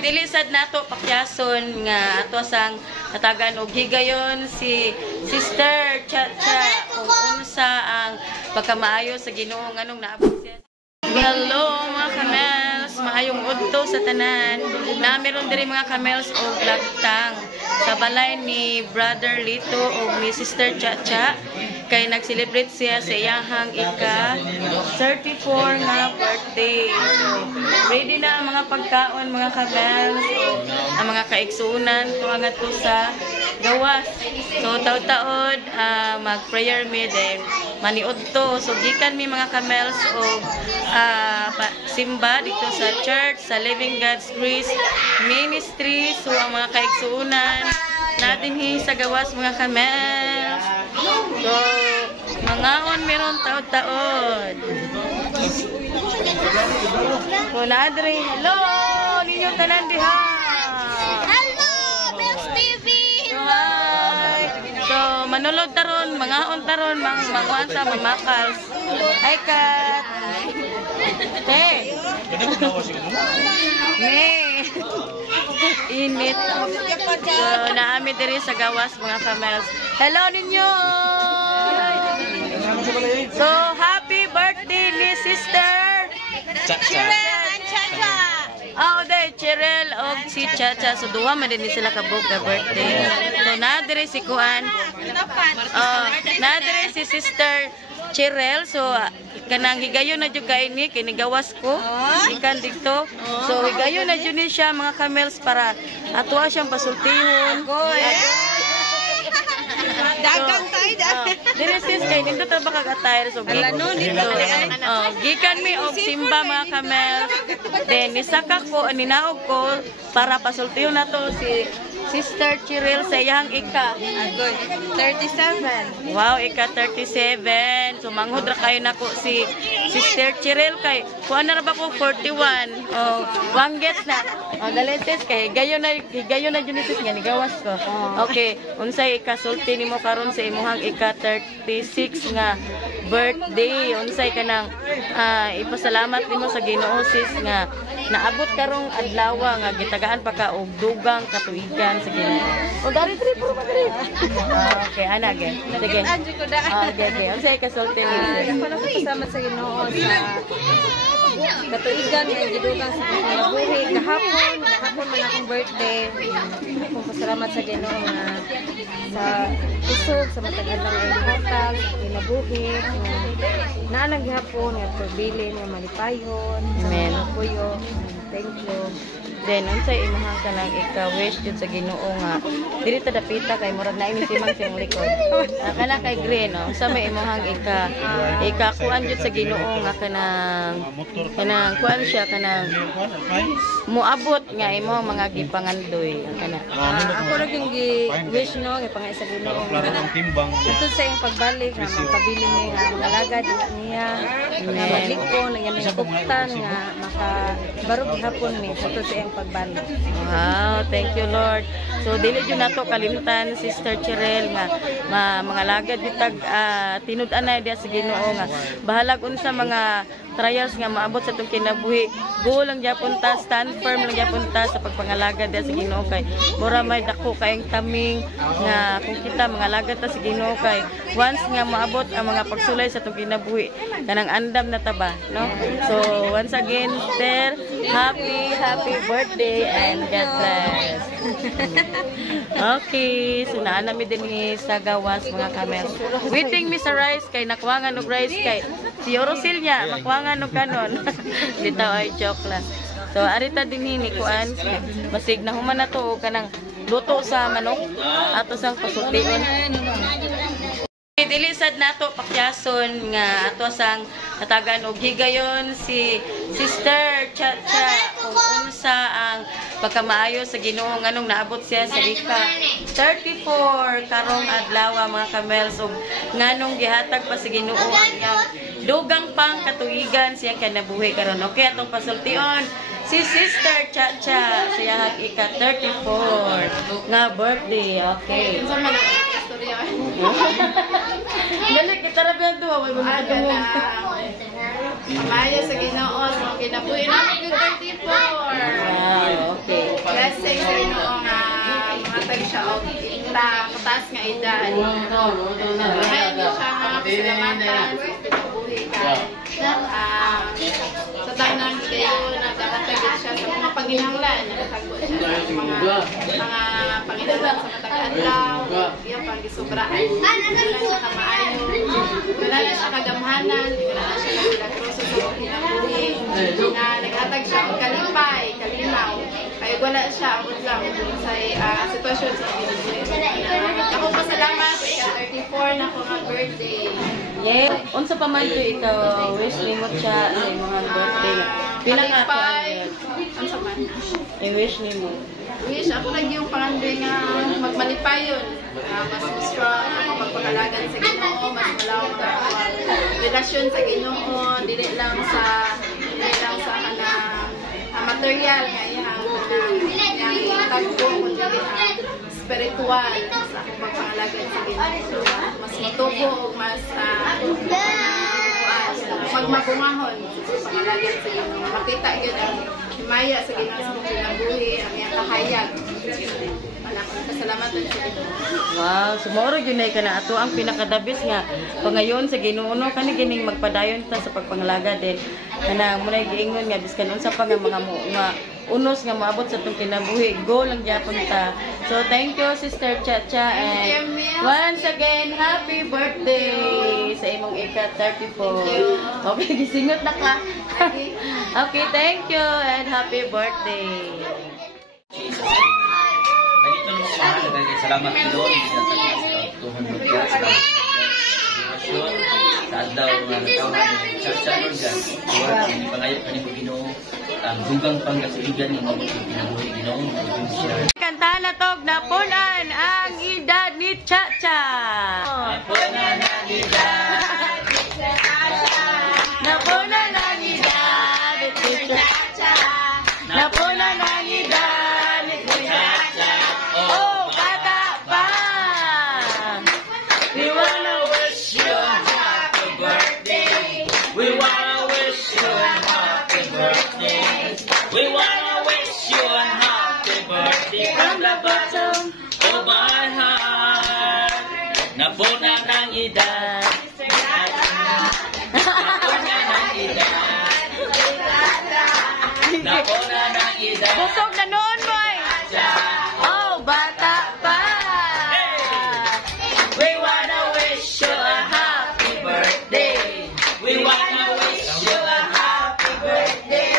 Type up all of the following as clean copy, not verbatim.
Dilisad nato pakyason nga ato sang katagan og higayon si Sister Chacha kung unsa ang pagkamaayo sa Ginoo nganong naabot siya. Hello mga kamels, maayong udto sa tanan. Na meron diri mga kamels og lagtang sa balay ni Brother Lito og ni Sister Chacha kay nag-celebrate siya sa iyahang ika-34 nga birthday. So, ready na ang mga pagkaon mga kamels o ang mga kaigsunan tuwangat ko sa gawas. So, taod-taod mag-prayer me din. Maniod to. So, gikan mi mga kamels o simba dito sa church, sa Living God's Grace Ministry. So, ang mga kaigsunan natin sa gawas mga kamels. So, mangaon meron taod-taod. So, naadre. Hello! Ninyo tanan diha. Hello! Bells TV! Hi! So, manulod taron, mangaon taron, manguan sa mamakals. Hi, Kat! Hey! May! Init. So, naami diri sa gawas mga kamels. Hello ninyo! So, happy birthday ni Sister Cheryl and Chacha! Cheryl o si Chacha. So, duha man din sila kabog na birthday. So, nadiri si Kuan. Nadiri si Sister Cheryl. So, kanang higayon na dyan kaini, kinigawas ko. Ikan dito. So, higayon na dyan siya mga kamels para atuwa siyang pasultihon. Dagang tayo da. Diri sis kay nindot ra ba kag-attire so gikan mi og simba mga kamel. Then nisaka ko ninaog ko para pasultiyon nato si Sister Cheryl sa iyang ika 37. Wow, ika 37. So manghud ra kayo nako si Sister Cheryl kay kuan na ra ba ko 41. Oh, wangget na. Oh, dali sis kay higayon na junisis nga nigawas ko. Okay, unsay ikasulti nimo karon sa imuhang ika 36 nga birthday. Unsay kanang ipasalamat nimo sa Ginoo sis nga naabot karong adlaw nga gitagaan pa ka og dugang katuigan sa Ginoo. O dari trip puro pa diri. Okay, ana ge. Sige. Okay. Unsay ikasulti nimo sis? Pasalamat sa Ginoo sa katuigan nga gidugang sa kinabuhi kahapon man akong birthday. Pasalamat sa Ginoo nga sa kusog sa matagal na hotel kinabuhi naanang gihapon nga pagbilin nga malipayon. Amen. Kuyo, thank you. Then unsay imong kanang ika-wish jud sa Ginoo nga dili ta dapita kay murag na ini simang sing likod. Kana kay green no. Sa may imong ika kuan jud sa Ginoo nga kanang kuan siya kanang moabot nga imong mga gipangandoy kana. Ako ra gyud gi-wish no kay pangay sa Ginoo nga timbang tutud sa iyang pagbalik nga mapabili ni nga mga lagad niya nga maglikon nga nakuptan nga makabarog gihapon ni tutud sa iyang pagbalik. Wow, thank you Lord. So dili jud nato kalimtan Sister Cheryl nga mga lagad bitag tinud-an na dia sa Ginoo nga bahalag unsa mga trials nga maabot sa tong kinabuhi. Go lang gyapon ta, stand firm lang gyapon ta sa pagpangalaga dia sa Ginoo kay mura may dako kayong taming nga kung kita mga lagad ta sa Ginoo kay once nga maabot ang mga pagsulay sa tong kinabuhi kanang andam na taba, no? So once again, Sister, happy birthday and God bless. Okay, so naanami din sa gawas mga kamel. Waiting mi sa rice kay nakwangan og rice kay si Orosil niya makwangan og kanon. Dito ay joke lang. So arita din ni kuan masig na human na to kanang luto sa manok ato sang pasultiyon. Dilisad nato pakyason nga ato sang katagan og higayon si Sister Chacha kung unsa ang pagkamaayo sa Ginoo nganong naabot siya sa ika 34 karong adlaw mga kamels ug nganong gihatag pa sa Ginoo ang iyang dugang pang katuigan siyang kinabuhi karon. Okay, atong pasultion si Sister Chacha siya ika 34 nga birthday. Okay. Dali kita ra biyan to, way mga damo. Pamaya sa Ginoo, sa kinabuhi namin 34. Wow, okay. kataas nga edad. Ngayon niyo siya mga pasalamatan sa pinabuhi ka. Sa tanan kayo, nagkakatagit siya sa mga paghinanglan. Nagkatago siya sa mga panginalan sa matag-adlaw. Yung pag-isubraan. Wala siya kamaayo. Wala na siya kagamhanan. Wala na siya kagilagroso sa pinabuhi. Na naghatag siya ang kalipay, kalimaw. Kaya wala siya ang lang sa sitwasyon sa pinabuhi. Ako pasalamat sa 34 na ko nga birthday. Yeah. Unsa pa man to ikaw, wish nimo siya sa imong birthday. Pinaka Unsa man? I-wish nimo. Wish ako lagi yung pangandoy nga magmalipayon. Mas strong ako magpakalagan sa Ginoo, mas malawak ang relasyon sa Ginoo, dili lang sa kanang material nga yang tagpo kundi spiritual sa akong pagpangalagan sa Ginoo. Mas matubo o mas magmabungahon sa pangalagan sa Ginoo. Makita gyud ang himaya sa Ginoo sa akong kinabuhi, ang iyang kahayag. Pasalamatan sa Ginoo. Wow, sumoro gyud na kana ato ang pinakadabis nga pangayon sa Ginoo kani gining magpadayon ta sa pagpangalaga din. Kana mo na giingon nga biskan unsa pa nga mga unos nga moabot sa itong kinabuhi. Go lang gyapon ta. So, thank you, Sister Chacha. And once again, happy birthday sa imong ika-34. Okay, gisingot na ka. Okay, thank you and happy birthday. Salamat doon. Salamat sa adlaw nga natawagan ni Chacha Morgan. Ang pangayo kanimo Ginoo, ang dugang pangkasiligan ng mabot ng kinabuhi Ginoo. Kanta na tog na punan ang edad ni Chacha. Punan ang edad ni Chacha. Napunan ang edad ni Chacha. Napunan ang edad ni Chacha. Oh, bata pa. We wanna wish you a happy birthday. We wanna wish you a happy birthday. We wanna wish you a happy birthday from the bottom of my heart. Napunan ang edad. Napunan ang edad. Napunan ang edad. Busog na noon, boy. Oh, bata pa. We wanna wish you a happy birthday. We wanna wish you a happy birthday.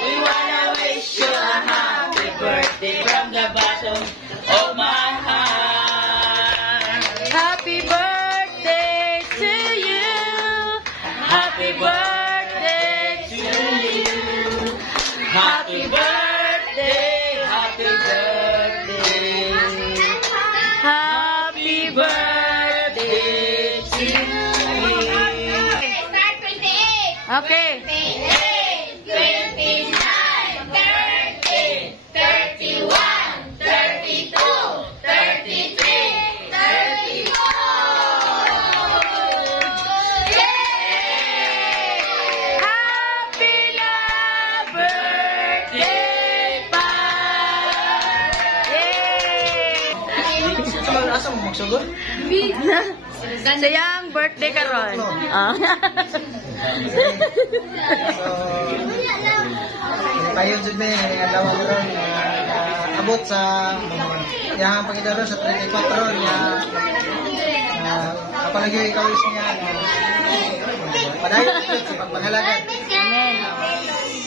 We wanna wish you a happy birthday from the bottom of my heart. Happy birthday to you. Happy birthday to you. Happy birthday, happy birthday. Happy birthday to you. Okay. 29, 30, 31, 32, 33, 34. Happy love birthday pa. Yay! Asa mo magsugod? Sayang birthday karon. Ah. Tayo jud ni adlaw karon abot sa yang pangidaro sa 34 niya kapalagyo ikaw is niya padayon sa pagpangalagan. Amen.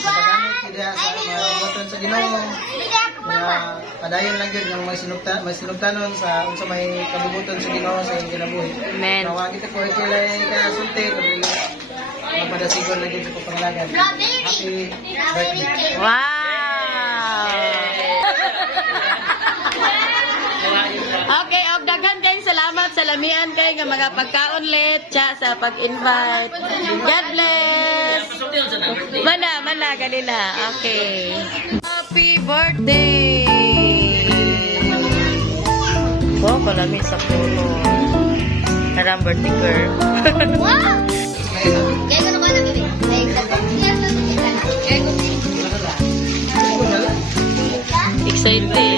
Pagamit kita sa mga boton sa Ginoo. Padayon lang yun ng may sinugtanon sa unsa may kabubuton sa Ginoo sa iyong kinabuhi. Amen. Nawa kita ko kilay ka sulti kung magpadasigon lang yun sa pagpangalagan. Happy birthday. Wow! Okay, og daghan kayong salamat sa lamian kay nga mga pagkaon let sa pag-invite. God bless. Mana ganina. Okay. Happy birthday. Oh, palami sa puno. Karang birthday girl. Wow! Kaya ko na ba nabili? Excited.